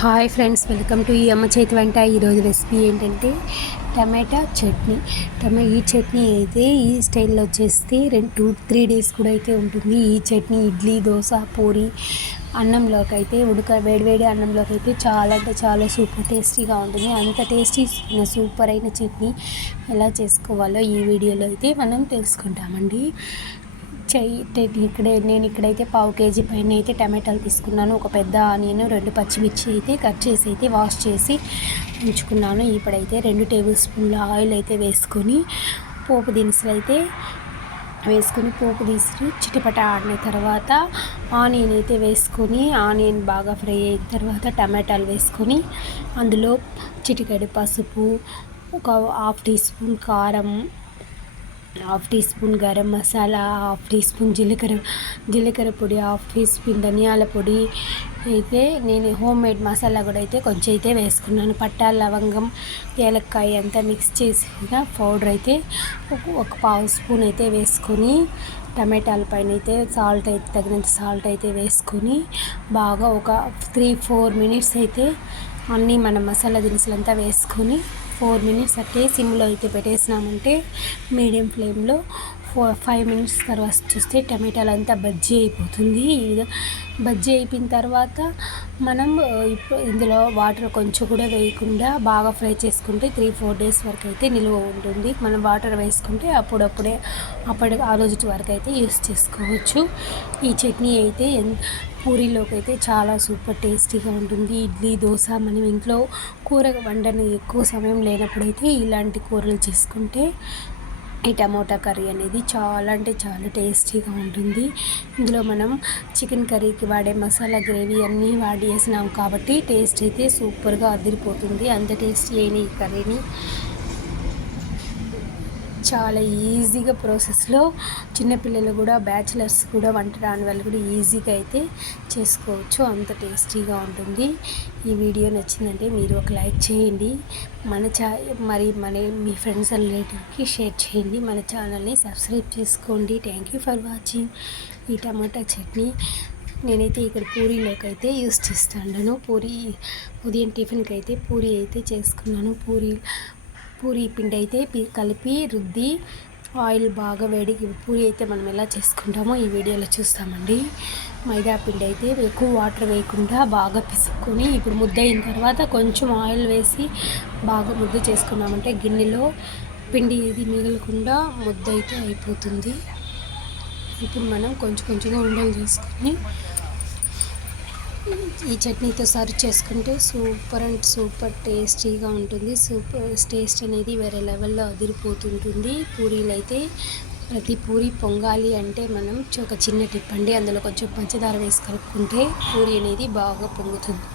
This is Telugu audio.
హాయ్ ఫ్రెండ్స్, వెల్కమ్ టు ఈ అమ్మ చేతి వంట. ఈరోజు రెసిపీ ఏంటంటే టమాటా చట్నీ. ఈ చట్నీ అయితే ఈ స్టైల్లో వచ్చేస్తే 2-3 డేస్ కూడా అయితే ఉంటుంది. ఈ చట్నీ ఇడ్లీ, దోశ, పూరి అన్నంలోకి అయితే వేడివేడి అన్నంలోకి అయితే చాలా అంటే చాలా సూపర్ టేస్టీగా ఉంటుంది. అంత టేస్టీ సూపర్ అయిన చట్నీ ఎలా చేసుకోవాలో ఈ వీడియోలో అయితే మనం తెలుసుకుంటామండి. నేను ఇక్కడైతే 1/2 కేజీ పైన అయితే టమాటాలు తీసుకున్నాను. ఒక పెద్ద ఆనియన్, 2 పచ్చిమిర్చి అయితే కట్ చేసి అయితే వాష్ చేసి ఉంచుకున్నాను. ఇప్పుడైతే 2 టేబుల్ స్పూన్ల ఆయిల్ అయితే వేసుకొని పోపు దినుసులు అయితే వేసుకొని పోపు తీసి చిటపట ఆడిన తర్వాత ఆనియన్ అయితే వేసుకొని ఆనియన్ బాగా ఫ్రై అయిన తర్వాత టమాటాలు వేసుకొని అందులో చిటికెడు పసుపు, ఒక 1/2 టీ స్పూన్ కారం, 1/2 teaspoon garam masala, 1/2 teaspoon జీలకర్ర పొడి, 1/2 టీ స్పూన్ ధనియాల పొడి అయితే నేను హోమ్ మేడ్ మసాలా కూడా అయితే కొంచెం అయితే వేసుకున్నాను. పట్టా, లవంగం, ఏలక్కాయ అంతా మిక్స్ చేసిన పౌడర్ అయితే ఒక 1/2 స్పూన్ అయితే వేసుకొని టమాటాల పైన అయితే తగినంత సాల్ట్ అయితే వేసుకొని బాగా ఒక 3-4 మినిట్స్ అయితే అన్నీ మన మసాలా దినుసులంతా వేసుకొని 4 మినిట్స్ అట్టే సిమ్లో అయితే పెట్టేసినామంటే మీడియం ఫ్లేమ్లో 5 మినిట్స్ తర్వాత చూస్తే టమాటాలు అంతా బజ్జీ అయిపోతుంది. ఈ విధంగా బజ్జీ అయిపోయిన తర్వాత మనం ఇందులో వాటర్ కొంచెం కూడా వేయకుండా బాగా ఫ్రై చేసుకుంటే 3-4 డేస్ వరకు అయితే నిల్వ ఉంటుంది. మనం వాటర్ వేసుకుంటే ఆ రోజు వరకు అయితే యూస్ చేసుకోవచ్చు. ఈ చట్నీ అయితే పూరీలోకి అయితే చాలా సూపర్ టేస్టీగా ఉంటుంది. ఇడ్లీ, దోశ మనం ఇంట్లో కూర వండని ఎక్కువ సమయం లేనప్పుడైతే ఇలాంటి కూరలు చేసుకుంటే ఈ టమోటా కర్రీ అనేది చాలా అంటే చాలా టేస్టీగా ఉంటుంది. ఇందులో మనం చికెన్ కర్రీకి వాడే మసాలా గ్రేవీ అన్నీ వేసినాం కాబట్టి టేస్ట్ అయితే సూపర్గా అదిరిపోతుంది. అంత టేస్టీ అయిన ఈ కర్రీని చాలా ఈజీగా ప్రాసెస్లో చిన్నపిల్లలు కూడా, బ్యాచిలర్స్ కూడా, వంట రాని వాళ్ళు కూడా ఈజీగా అయితే చేసుకోవచ్చు. అంత టేస్టీగా ఉంటుంది. ఈ వీడియో నచ్చిందంటే మీరు ఒక లైక్ చేయండి. మీ ఫ్రెండ్స్ అండ్ రిలేటివ్కి షేర్ చేయండి. మన ఛానల్ని సబ్స్క్రైబ్ చేసుకోండి. Thank you for watching. ఈ టమాటా చట్నీ నేనైతే ఇక్కడ పూరీలోకి అయితే యూస్ చేస్తాను. ఉదయం టిఫిన్కి అయితే పూరీ అయితే చేసుకున్నాను. పూరీ పిండి అయితే కలిపి రుద్ది ఆయిల్ బాగా వేడికి పూరి అయితే మనం ఎలా చేసుకుంటామో ఈ వీడియోలో చూస్తామండి. మైదా పిండి అయితే ఎక్కువ వాటర్ వేయకుండా బాగా పిసుక్కొని ఇప్పుడు ముద్ద అయిన తర్వాత కొంచెం ఆయిల్ వేసి బాగా ముద్ద చేసుకున్నామంటే గిన్నెలో పిండి ఏది మిగలకుండా ముద్ద అయితే అయిపోతుంది. ఇప్పుడు మనం కొంచెంగా ఉండలు చేసుకొని ఈ చట్నీతో సర్వ్ చేసుకుంటే సూపర్ టేస్టీగా ఉంటుంది. టేస్ట్ అనేది వేరే లెవెల్లో అదిరిపోతుంటుంది. పూరీలు అయితే ప్రతి పూరి పొంగాలి అంటే మనం ఒక చిన్న టిప్ అండి, అందులో కొంచెం పంచదార వేసి కలుపుకుంటే పూరి అనేది బాగా పొంగుతుంది.